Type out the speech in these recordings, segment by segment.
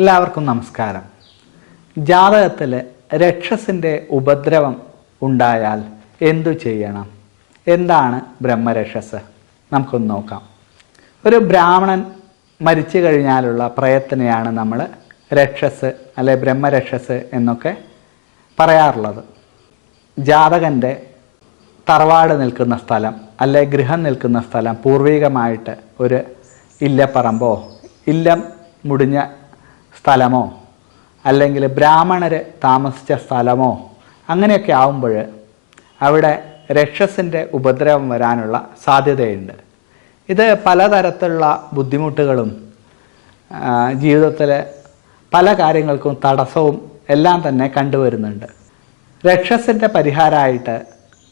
എല്ലാവർക്കും നമസ്കാരം. ജാതകത്തിൽ രക്ഷസിൻ്റെ ഉപദ്രവം ഉണ്ടായാൽ എന്തു ചെയ്യണം? എന്താണ് ബ്രഹ്മരക്ഷസ്? നമുക്കൊന്ന് നോക്കാം. ഒരു ബ്രാഹ്മണൻ മരിച്ചു കഴിഞ്ഞാലുള്ള പ്രയത്നയാണ് നമ്മൾ രക്ഷസ് അല്ലെ ബ്രഹ്മരക്ഷസ് എന്നൊക്കെ പറയാറുള്ളത്. ജാതകൻ്റെ തറവാട് നിൽക്കുന്ന സ്ഥലം അല്ലെ ഗൃഹം നിൽക്കുന്ന സ്ഥലം പൂർവികമായിട്ട് ഒരു ഇല്ലപ്പറമ്പോ ഇല്ലം മുടിഞ്ഞ സ്ഥലമോ അല്ലെങ്കിൽ ബ്രാഹ്മണർ താമസിച്ച സ്ഥലമോ അങ്ങനെയൊക്കെ ആവുമ്പോൾ അവിടെ രക്ഷസിൻ്റെ ഉപദ്രവം വരാനുള്ള സാധ്യതയുണ്ട്. ഇത് പലതരത്തിലുള്ള ബുദ്ധിമുട്ടുകളും ജീവിതത്തിൽ പല കാര്യങ്ങൾക്കും തടസ്സവും എല്ലാം തന്നെ കണ്ടുവരുന്നുണ്ട്. രക്ഷസിൻ്റെ പരിഹാരമായിട്ട്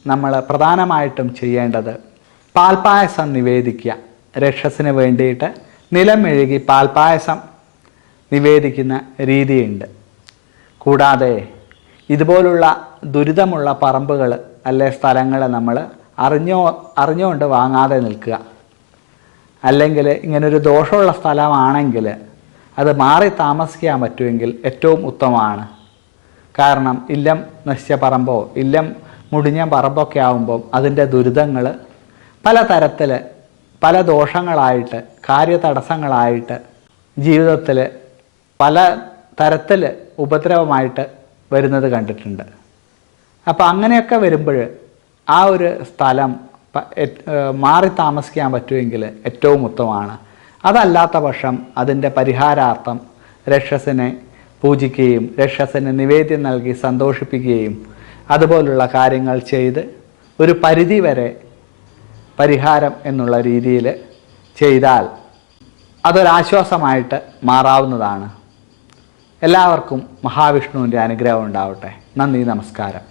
നമ്മൾ പ്രധാനമായിട്ടും ചെയ്യേണ്ടത് പാൽപ്പായസം നിവേദിക്കുക. രക്ഷസിന് വേണ്ടിയിട്ട് നിലം മെഴുകി പാൽപ്പായസം നിവേദിക്കുന്ന രീതിയുണ്ട്. കൂടാതെ ഇതുപോലുള്ള ദുരിതമുള്ള പറമ്പുകൾ അല്ലെ സ്ഥലങ്ങൾ നമ്മൾ അറിഞ്ഞുകൊണ്ട് വാങ്ങാതെ നിൽക്കുക. അല്ലെങ്കിൽ ഇങ്ങനൊരു ദോഷമുള്ള സ്ഥലമാണെങ്കിൽ അത് മാറി താമസിക്കാൻ പറ്റുമെങ്കിൽ ഏറ്റവും ഉത്തമമാണ്. കാരണം ഇല്ലം നശിച്ച പറമ്പോ ഇല്ലം മുടിഞ്ഞ പറമ്പൊക്കെ ആകുമ്പം അതിൻ്റെ ദുരിതങ്ങൾ പലതരത്തിൽ പല ദോഷങ്ങളായിട്ട് കാര്യതടസ്സങ്ങളായിട്ട് ജീവിതത്തിൽ പല തരത്തിൽ ഉപദ്രവമായിട്ട് വരുന്നത് കണ്ടിട്ടുണ്ട്. അപ്പോൾ അങ്ങനെയൊക്കെ വരുമ്പോൾ ആ ഒരു സ്ഥലം മാറി താമസിക്കാൻ പറ്റുമെങ്കിൽ ഏറ്റവും ഉത്തമമാണ്. അതല്ലാത്ത പക്ഷം അതിൻ്റെ പരിഹാരാർത്ഥം രക്ഷസിനെ പൂജിക്കുകയും രക്ഷസിന് നിവേദ്യം നൽകി സന്തോഷിപ്പിക്കുകയും അതുപോലുള്ള കാര്യങ്ങൾ ചെയ്ത് ഒരു പരിധി വരെ പരിഹാരം എന്നുള്ള രീതിയിൽ ചെയ്താൽ അതൊരാശ്വാസമായിട്ട് മാറാവുന്നതാണ്. എല്ലാവർക്കും മഹാവിഷ്ണുവിൻ്റെ അനുഗ്രഹം ഉണ്ടാവട്ടെ. നന്ദി, നമസ്കാരം.